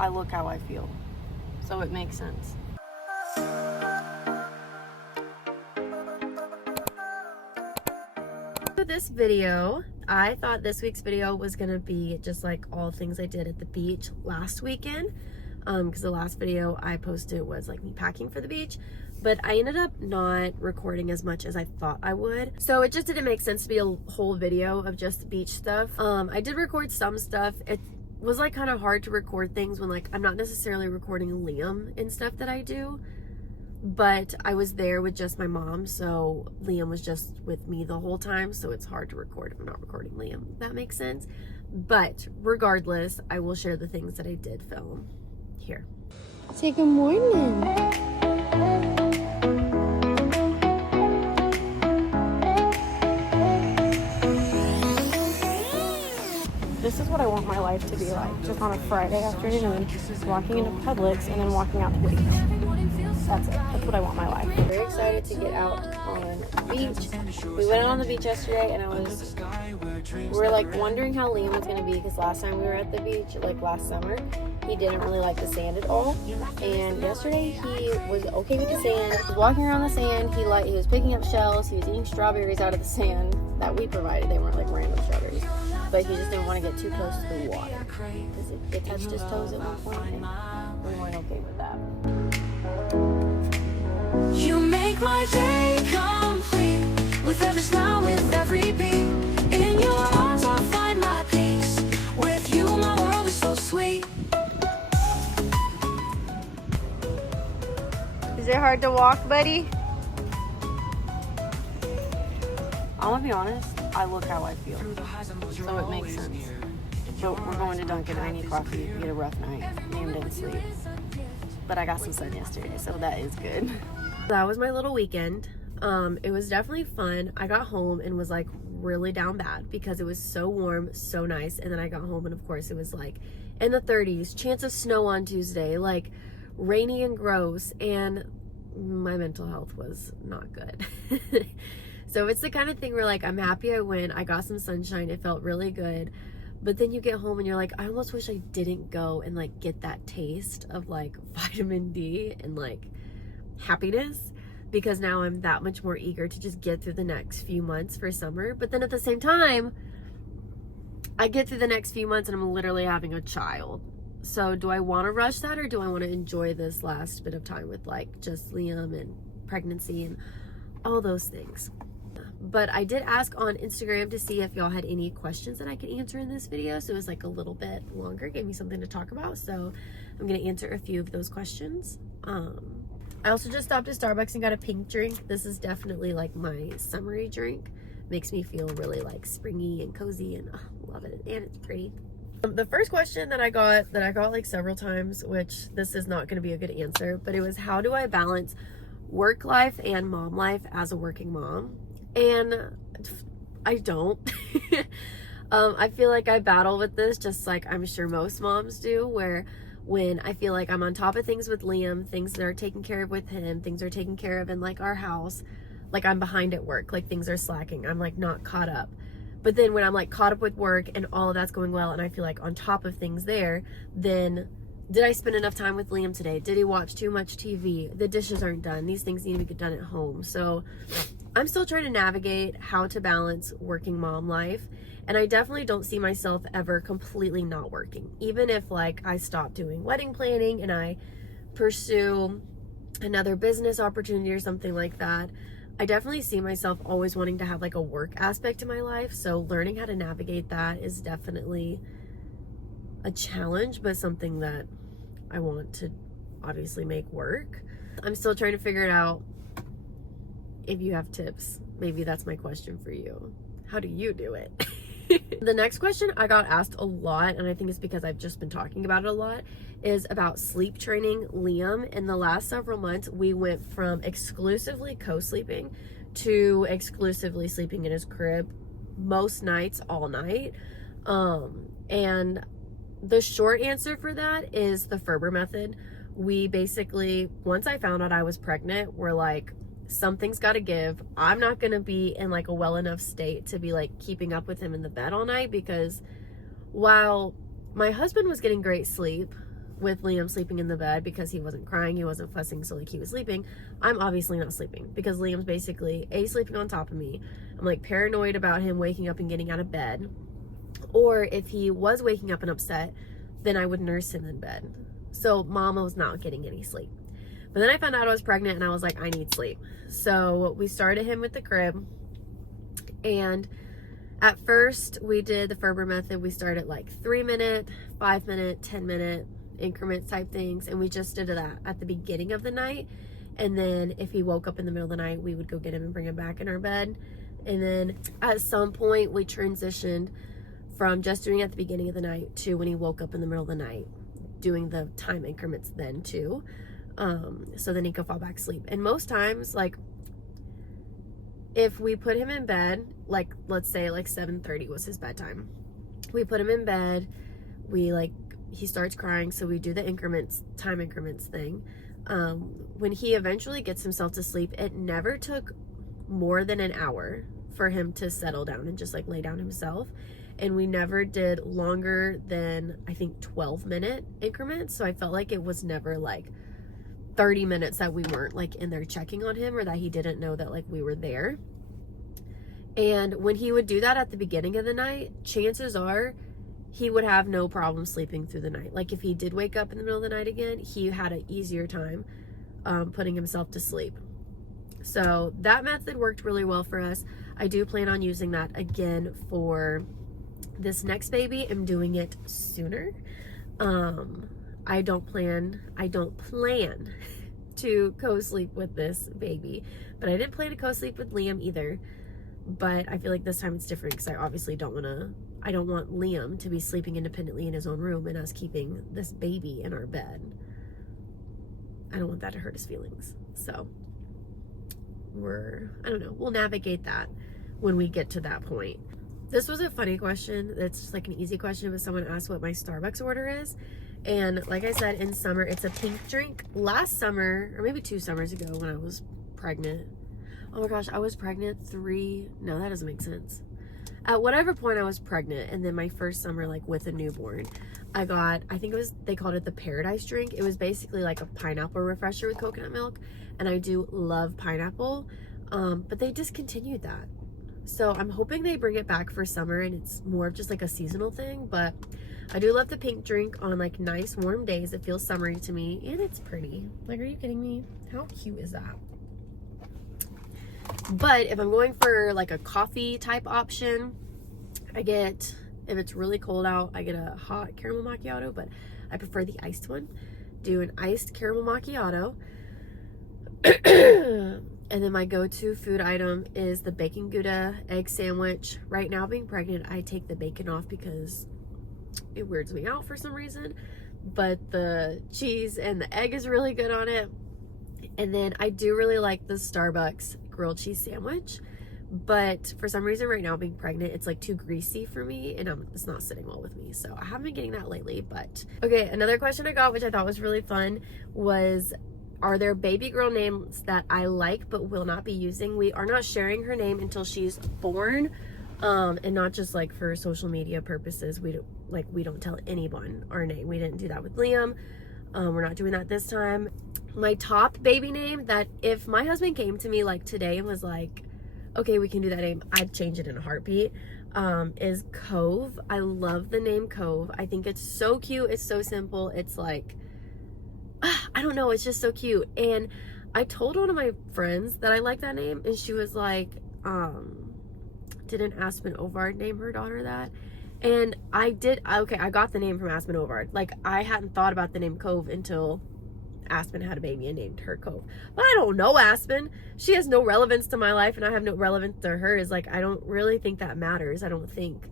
I look how I feel. So it makes sense. For this video, I thought this week's video was gonna be just like all things I did at the beach last weekend, because the last video I posted was like me packing for the beach, but I ended up not recording as much as I thought I would, so it just didn't make sense to be a whole video of just beach stuff. I did record some stuff. It was like kind of hard to record things when like I'm not necessarily recording Liam and stuff that I do, but I was there with just my mom, so Liam was just with me the whole time, so it's hard to record if I'm not recording Liam, if that makes sense. But regardless, I will share the things that I did film here. Say good morning. This is what I want my life to be like, just on a Friday afternoon, walking into Publix and then walking out to Wake. That's it. That's what I want my life. Very excited to get out on the beach. We went out on the beach yesterday, and we were like wondering how Liam was gonna be, because last time we were at the beach, like last summer, he didn't really like the sand at all. And yesterday he was okay with the sand. He was walking around the sand. He was picking up shells. He was eating strawberries out of the sand that we provided. They weren't like random strawberries, but he just didn't want to get too close to the water because it touched his toes at one point, and we weren't okay with that. You make my day complete with every smile, with every beat. In your arms I'll find my peace. With you my world is so sweet. Is it hard to walk, buddy? I want to be honest, I look how I feel, so it makes sense. But we're going to Dunkin'. I need coffee. We had a rough night. Liam didn't sleep, but I got some sun yesterday, so that is good. That was my little weekend. It was definitely fun. I got home and was like really down bad because it was so warm, so nice, and then I got home and of course it was like in the 30s, chance of snow on Tuesday, like rainy and gross, and my mental health was not good. So it's the kind of thing where like I'm happy I went. I got some sunshine. It felt really good. But then you get home and you're like, I almost wish I didn't go and like get that taste of like vitamin D and like happiness, because now I'm that much more eager to just get through the next few months for summer. But then at the same time, I get through the next few months and I'm literally having a child. So do I want to rush that, or do I want to enjoy this last bit of time with like just Liam and pregnancy and all those things? But I did ask on Instagram to see if y'all had any questions that I could answer in this video, so it was like a little bit longer, gave me something to talk about, so I'm gonna answer a few of those questions. I also just stopped at Starbucks and got a pink drink. This is definitely like my summery drink. Makes me feel really like springy and cozy, and love it, and it's pretty. The first question that I got like several times, which this is not gonna be a good answer, but it was, how do I balance work life and mom life as a working mom? And I don't. I feel like I battle with this just like I'm sure most moms do, where when I feel like I'm on top of things with Liam, things that are taken care of with him, things are taken care of in like our house, like I'm behind at work, like things are slacking, I'm like not caught up. But then when I'm like caught up with work and all of that's going well and I feel like on top of things there, then did I spend enough time with Liam today? Did he watch too much TV? The dishes aren't done. These things need to be done at home. So I'm still trying to navigate how to balance working mom life. And I definitely don't see myself ever completely not working. Even if like I stop doing wedding planning and I pursue another business opportunity or something like that, I definitely see myself always wanting to have like a work aspect to my life. So learning how to navigate that is definitely a challenge, but something that I want to obviously make work. I'm still trying to figure it out. If you have tips, maybe that's my question for you. How do you do it? The next question I got asked a lot, and I think it's because I've just been talking about it a lot, is about sleep training Liam. In the last several months, we went from exclusively co-sleeping to exclusively sleeping in his crib most nights, all night. And the short answer for that is the Ferber method. We basically, once I found out I was pregnant, we're like, something's got to give. I'm not going to be in like a well enough state to be like keeping up with him in the bed all night, because while my husband was getting great sleep, with Liam sleeping in the bed because he wasn't crying, he wasn't fussing, so like he was sleeping, I'm obviously not sleeping because Liam's basically sleeping on top of me. I'm like paranoid about him waking up and getting out of bed. Or if he was waking up and upset, then I would nurse him in bed. So Mama was not getting any sleep. But then I found out I was pregnant and I was like, I need sleep. So we started him with the crib. And at first we did the Ferber method. We started like 3-minute, 5-minute, 10-minute increment type things. And we just did that at the beginning of the night. And then if he woke up in the middle of the night, we would go get him and bring him back in our bed. And then at some point we transitioned from just doing it at the beginning of the night to when he woke up in the middle of the night, doing the time increments then too. So then he could fall back asleep. And most times, like, if we put him in bed, like, let's say like 7:30 was his bedtime. We put him in bed, he starts crying, so we do the time increments thing. When he eventually gets himself to sleep, it never took more than an hour for him to settle down and just like lay down himself. And we never did longer than, I think, 12-minute increments. So I felt like it was never like 30 minutes that we weren't like in there checking on him, or that he didn't know that like we were there. And when he would do that at the beginning of the night, chances are he would have no problem sleeping through the night. Like if he did wake up in the middle of the night again, he had an easier time putting himself to sleep. So that method worked really well for us. I do plan on using that again for this next baby. I'm doing it sooner. I don't plan to co-sleep with this baby, but I didn't plan to co-sleep with Liam either. But I feel like this time it's different because I obviously don't want Liam to be sleeping independently in his own room and us keeping this baby in our bed. I don't want that to hurt his feelings. So we'll navigate that when we get to that point. This was a funny question. It's just like an easy question, but someone asked what my Starbucks order is. And like I said, in summer, it's a pink drink. Last summer, or maybe 2 summers ago when I was pregnant. Oh my gosh, I was pregnant no, that doesn't make sense. At whatever point I was pregnant, and then my first summer, like with a newborn, I think they called it the Paradise drink. It was basically like a pineapple refresher with coconut milk. And I do love pineapple, but they discontinued that. So I'm hoping they bring it back for summer and it's more of just like a seasonal thing. But I do love the pink drink on like nice warm days. It feels summery to me and it's pretty. Like, are you kidding me? How cute is that? But if I'm going for like a coffee type option, if it's really cold out, I get a hot caramel macchiato, but I prefer the iced one. Do an iced caramel macchiato. And then my go-to food item is the bacon Gouda egg sandwich. Right now, being pregnant, I take the bacon off because it weirds me out for some reason. But the cheese and the egg is really good on it. And then I do really like the Starbucks grilled cheese sandwich. But for some reason right now, being pregnant, it's like too greasy for me and it's not sitting well with me. So I haven't been getting that lately, but okay. Another question I got, which I thought was really fun, was, are there baby girl names that I like but will not be using? We are not sharing her name until she's born, and not just like for social media purposes. We don't tell anyone our name. We didn't do that with Liam. We're not doing that this time. My top baby name that if my husband came to me like today and was like, okay, we can do that name, I'd change it in a heartbeat, is Cove. I love the name Cove. I think it's so cute. It's so simple. It's like, I don't know, it's just so cute. And I told one of my friends that I like that name, and she was like, didn't Aspen Ovard name her daughter that? And I did. Okay, I got the name from Aspen Ovard. Like, I hadn't thought about the name Cove until Aspen had a baby and named her Cove. But I don't know Aspen. She has no relevance to my life and I have no relevance to hers. Like, I don't really think that matters. I don't think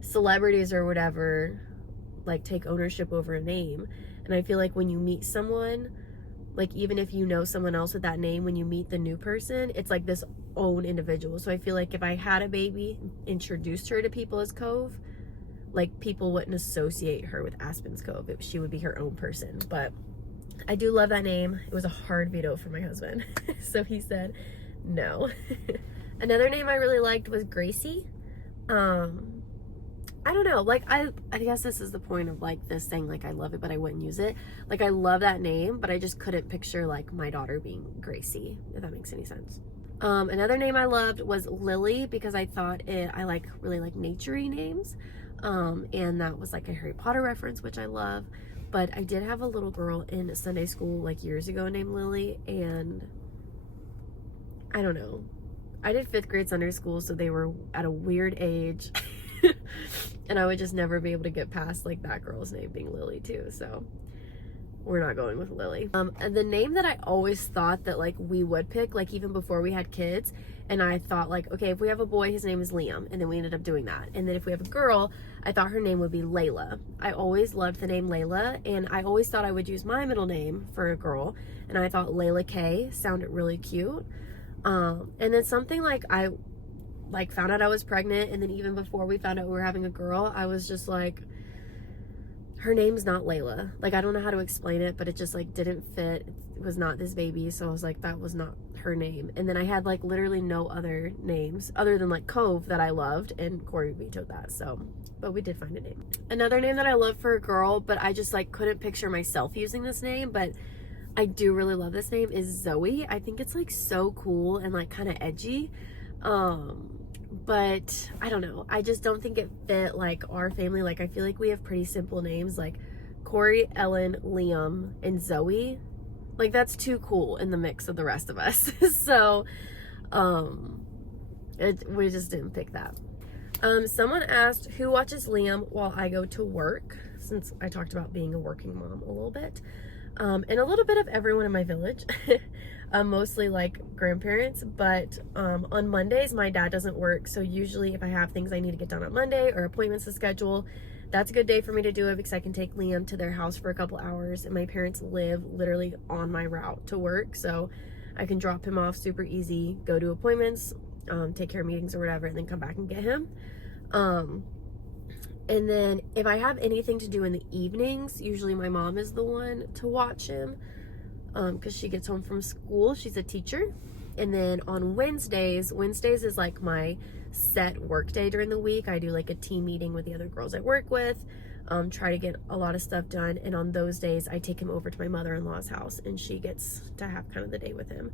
celebrities or whatever like take ownership over a name. And I feel like when you meet someone, like even if you know someone else with that name, when you meet the new person, it's like this own individual. So I feel like if I had a baby, introduced her to people as Cove, like people wouldn't associate her with Aspen's Cove. She would be her own person. But I do love that name. It was a hard veto for my husband. So he said no. Another name I really liked was Gracie. I don't know, like I guess this is the point of like this saying like I love it but I wouldn't use it. Like I love that name, but I just couldn't picture like my daughter being Gracie, if that makes any sense. Another name I loved was Lily because I thought I really like naturey names. And that was like a Harry Potter reference, which I love. But I did have a little girl in Sunday school like years ago named Lily, and I don't know. I did 5th grade Sunday school, so they were at a weird age. And I would just never be able to get past like that girl's name being Lily too, so we're not going with Lily. And the name that I always thought that like we would pick, like even before we had kids, and I thought like, okay, if we have a boy, his name is Liam, and then we ended up doing that. And then if we have a girl, I thought her name would be Layla. I always loved the name Layla, and I always thought I would use my middle name for a girl, and I thought Layla K sounded really cute. And then something like I found out I was pregnant, and then even before we found out we were having a girl, I was just like, her name's not Layla. Like, I don't know how to explain it, but it just like didn't fit. It was not this baby, so I was like, that was not her name. And then I had like literally no other names other than like Cove that I loved, and Corey vetoed that, so, but we did find a name. Another name that I love for a girl, but I just like couldn't picture myself using this name, but I do really love this name, is Zoe. I think it's like so cool and like kind of edgy. But I don't know, I just don't think it fit like our family. Like I feel like we have pretty simple names like Corey, Ellen, Liam, and Zoe. Like that's too cool in the mix of the rest of us. So we just didn't pick that. Someone asked who watches Liam while I go to work, since I talked about being a working mom a little bit. And a little bit of everyone in my village. Mostly like grandparents, but on Mondays my dad doesn't work, so usually if I have things I need to get done on Monday or appointments to schedule, that's a good day for me to do it because I can take Liam to their house for a couple hours, and my parents live literally on my route to work, so I can drop him off super easy, go to appointments, take care of meetings or whatever, and then come back and get him. And then if I have anything to do in the evenings, usually my mom is the one to watch him, because she gets home from school. She's a teacher. And then on Wednesdays is like my set work day during the week. I do like a team meeting with the other girls I work with, try to get a lot of stuff done. And on those days I take him over to my mother-in-law's house, and she gets to have kind of the day with him,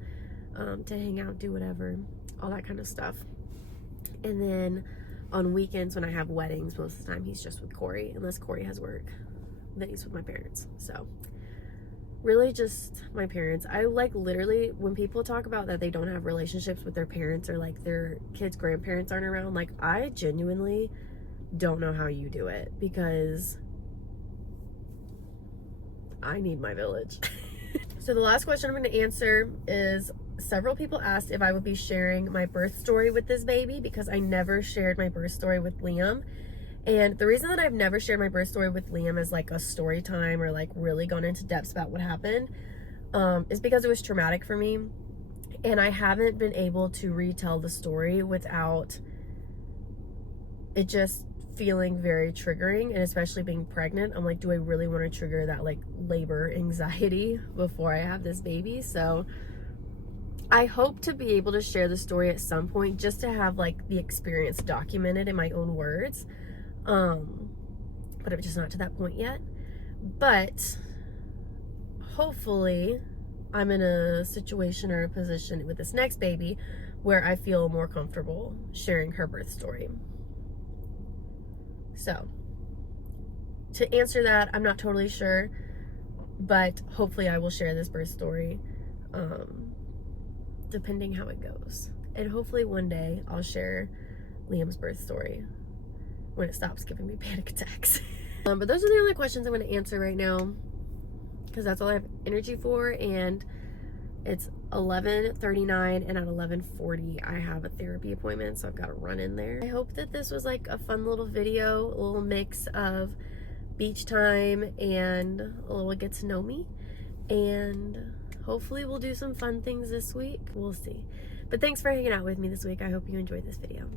to hang out, do whatever, all that kind of stuff. And then on weekends when I have weddings, most of the time he's just with Corey, unless Corey has work, then he's with my parents. So really just my parents. I like literally when people talk about that they don't have relationships with their parents, or like their kids' grandparents aren't around, like I genuinely don't know how you do it, because I need my village. So the last question I'm going to answer is, several people asked if I would be sharing my birth story with this baby, because I never shared my birth story with Liam. And the reason that I've never shared my birth story with Liam as like a story time, or like really gone into depths about what happened, is because it was traumatic for me. And I haven't been able to retell the story without it just feeling very triggering, and especially being pregnant. I'm like, do I really want to trigger that like labor anxiety before I have this baby? So I hope to be able to share the story at some point, just to have like the experience documented in my own words. But I'm just not to that point yet. But hopefully I'm in a situation or a position with this next baby where I feel more comfortable sharing her birth story. So to answer that, I'm not totally sure, but hopefully I will share this birth story, depending how it goes. And hopefully one day I'll share Liam's birth story when it stops giving me panic attacks. But those are the only questions I'm going to answer right now, because that's all I have energy for, and it's 11:39, and at 11:40 I have a therapy appointment, so I've got to run in there. I hope that this was like a fun little video, a little mix of beach time and a little get to know me, and hopefully we'll do some fun things this week. We'll see. But thanks for hanging out with me this week. I hope you enjoyed this video.